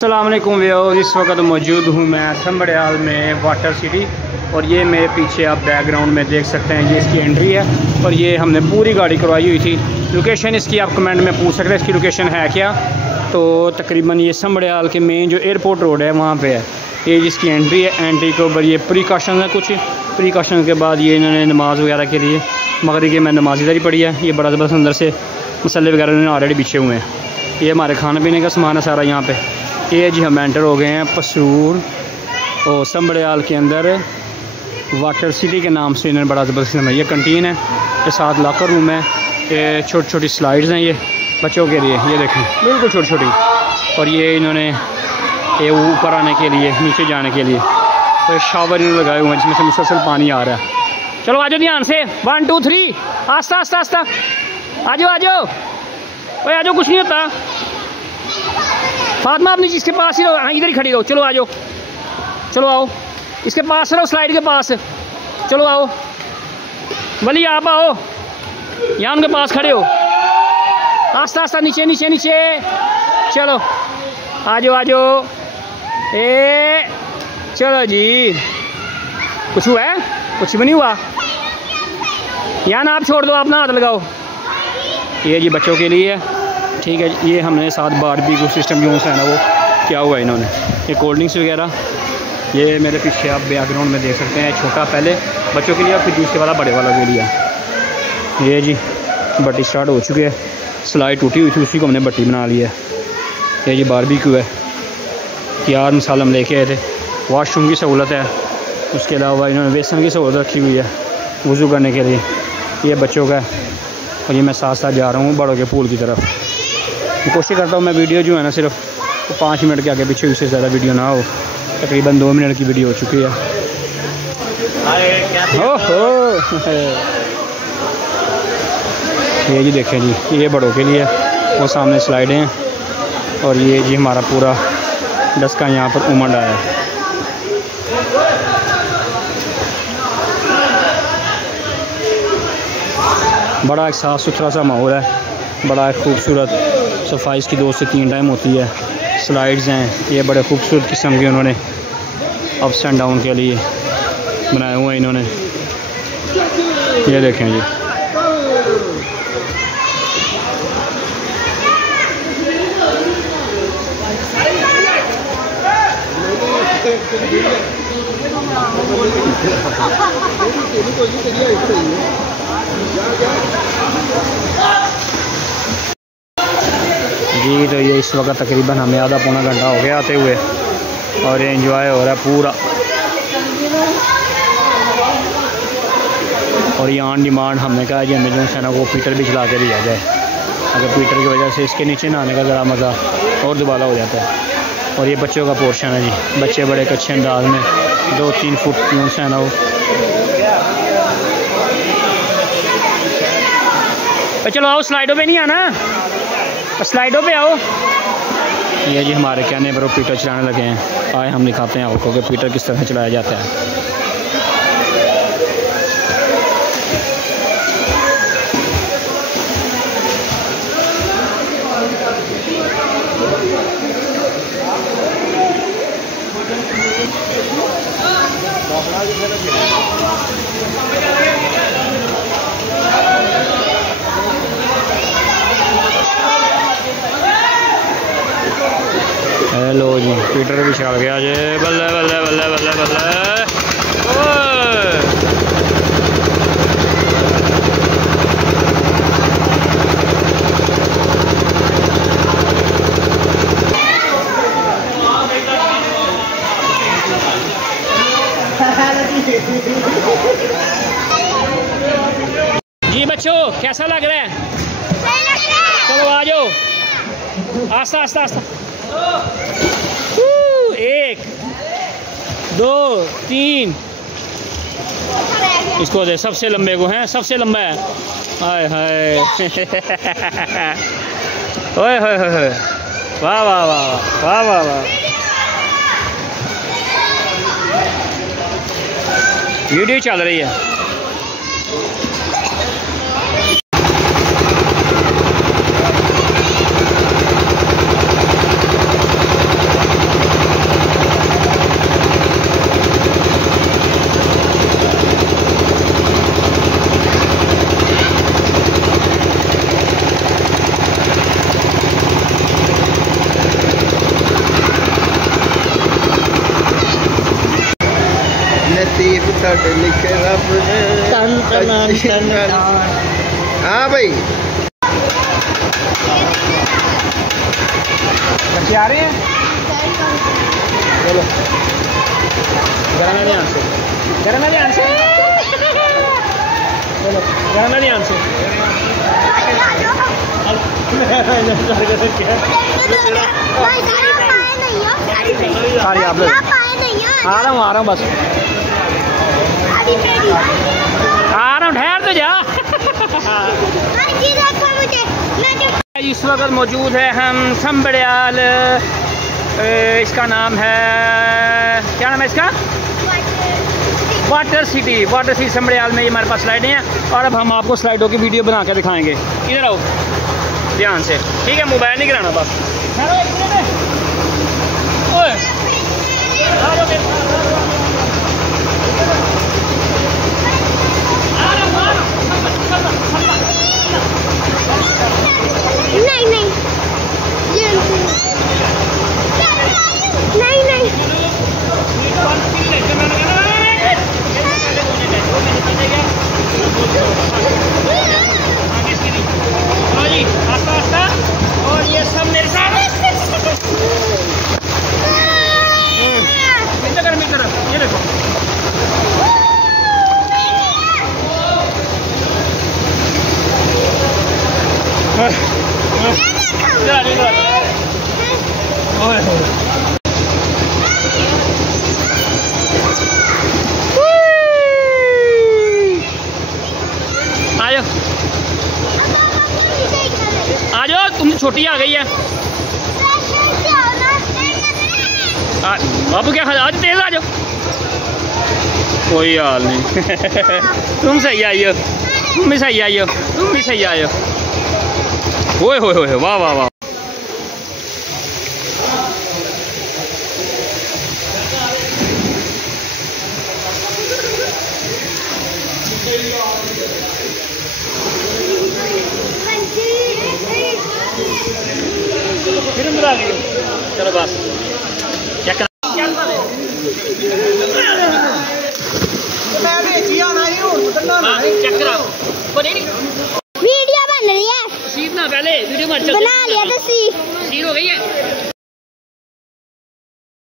अस्सलाम वालेकुम व्यूअर्स, इस वक्त मौजूद हूँ मैं संबड़ियाल में वाटर सिटी। और ये मेरे पीछे आप बैकग्राउंड में देख सकते हैं, ये इसकी एंट्री है। और ये हमने पूरी गाड़ी करवाई हुई थी। लोकेशन इसकी आप कमेंट में पूछ सकते हैं इसकी लोकेशन है क्या। तो तकरीबन ये संबड़ियाल के मेन जो एयरपोर्ट रोड है वहाँ पे है ये जिसकी एंट्री है। एंट्री के ऊपर ये प्रिकॉशन है, कुछ प्रिकॉशन के बाद ये इन्होंने नमाज़ वगैरह के लिए मगरिब की मैं नमाज इधर ही पढ़ी है। ये बड़ा ज़बरदस्त अंदर से मसले वगैरह इन्होंने ऑलरेडी बिछे हुए हैं। ये हमारे खाने पीने का सामान है सारा यहाँ पे। ये जी हम एंटर हो गए हैं पसरूर और संबड़ियाल के अंदर वाटर सिटी के नाम से इन्होंने बड़ा ज़बरदस्त नाम है। ये कंटीन है, ये साथ लॉकर रूम है, ये छोटी छोटी स्लाइड्स हैं ये बच्चों के लिए, ये देखें बिल्कुल छोटी छोटी। और ये इन्होंने ये ऊपर आने के लिए नीचे जाने के लिए तो शावर इन्होंने लगाए हुए हैं जिसमें से मुसलसल पानी आ रहा है। चलो आ जाओ ध्यान से, 1 2 3 आस्ता आस्ता आस्ता आ जाओ आ जाओ, ओए आ जाओ, कुछ नहीं होता। फातिमा आप नीचे इसके पास ही रहो, हाँ इधर ही खड़ी रहो। चलो आ जाओ, चलो आओ, इसके पास रहो, स्लाइड के पास। चलो आओ वली, आप आओ, यहाँ उनके पास खड़े हो। आस्ता आस्ता नीचे नीचे नीचे, चलो आ जाओ आ जाओ। ए चलो जी, कुछ हुआ है? कुछ भी नहीं हुआ। यहाँ ना आप छोड़ दो, आप ना हाथ लगाओ। ये जी बच्चों के लिए है, ठीक है। ये हमने साथ बारबेक्यू सिस्टम जो है ना वो क्या हुआ है इन्होंने, ये कोल्ड ड्रिंक्स वगैरह। ये मेरे पीछे आप बैकग्राउंड में देख सकते हैं, छोटा पहले बच्चों के लिए और फिर दूसरे वाला बड़े वाला के लिए। ये जी बट्टी स्टार्ट हो चुकी है, स्लाइड टूटी हुई थी उसी को हमने बट्टी बना ली है। ये जी बारबेक्यू है, तैयार मसाला हम लेके आए थे। वॉशरूम की सहूलत है, उसके अलावा इन्होंने बेसन की सहूलत रखी हुई है वज़ू करने के लिए। ये बच्चों का है और ये मैं साथ साथ जा रहा हूँ बड़ों के पूल की तरफ। कोशिश करता हूँ मैं वीडियो जो है ना सिर्फ 5 मिनट के आगे पीछे, उससे ज़्यादा वीडियो ना हो। तकरीबन 2 मिनट की वीडियो हो चुकी है। ओहो ये जी देखें जी, ये बड़ों के लिए वो सामने स्लाइडें हैं। और ये जी हमारा पूरा डस्का यहाँ पर उमड़ आया है। बड़ा एक साफ़ सुथरा सा माहौल है, बड़ा एक खूबसूरत। सफाई इसकी 2 से 3 टाइम होती है। स्लाइड्स हैं, ये बड़े खूबसूरत किस्म के उन्होंने अप्स एंड डाउन के लिए बनाए हुए हैं इन्होंने। ये देखें जी, जी। तो ये इस वक्त तकरीबन हमें आधा पौना घंटा हो गया आते हुए और ये एंजॉय हो रहा है पूरा। और ये ऑन डिमांड हमने कहा जी हमें जो है ना वो पीटर भी चला के दिया जाए। अगर पीटर की वजह से इसके नीचे नहाने का ज़रा मज़ा और दुबारा हो जाता है। और ये बच्चों का पोर्शन है जी, बच्चे बड़े अच्छे अंदाज में 2-3 फुट जो है ना वो। चलो आओ, स्लाइडों पे नहीं आना, स्लाइडों पे आओ। ये जी हमारे कहने पर वो पीटर चलाने लगे हैं। आए हम दिखाते हैं आपको कि पीटर किस तरह चलाया जाता है। हेलो जी, पीटर भी चल गया जी, बल्ले बल्ले बल्ले बल्ले बल्ले। जी बच्चों कैसा लग रहा है? चलो आ जाओ, आस्ता आस्ता आस्ता। 1 2 3 इसको दे, सबसे लंबे को हैं, सबसे लंबा है। हाय हाय ओए होए होए, वाह वाह वाह वाह वाह वाह। वीडियो चल रही है। साढ़े लिखे रब ने। हाँ भाई बच्चे आ रहे हैं, चलो गरम है ध्यान से, गरम है ध्यान से, चलो गरम है ध्यान से। सारी आप लोग आ रहा हूँ बस आ रहा हूँ, ठहर तो जा। इस वक्त मौजूद है हम संबड़ियाल, इसका नाम है, क्या नाम है इसका, water city. Water city Sambarial में ये हमारे पास स्लाइडें हैं और अब हम आपको स्लाइडों की वीडियो बना के दिखाएंगे। इधर आओ ध्यान से, ठीक है, मोबाइल नहीं गिराना बस। नहीं नहीं नहीं नहीं जी आस्ता आस्ता, और ये सब मेरे साथ ये देखो। आ जाओ, तुम छोटी आ गई है। बाबू क्या आज तेज आ जाओ, कोई हाल नहीं। तुम सही आई हो, तुम भी सही आई हो, तुम भी सही आए हो। ओए होए होए, वाह वाह वाह। फिर अंदर आ गई, चलो बस चेक वीडियो बन रही है, सीट ना पहले वीडियो बना लिया तो सी सीट हो गई है।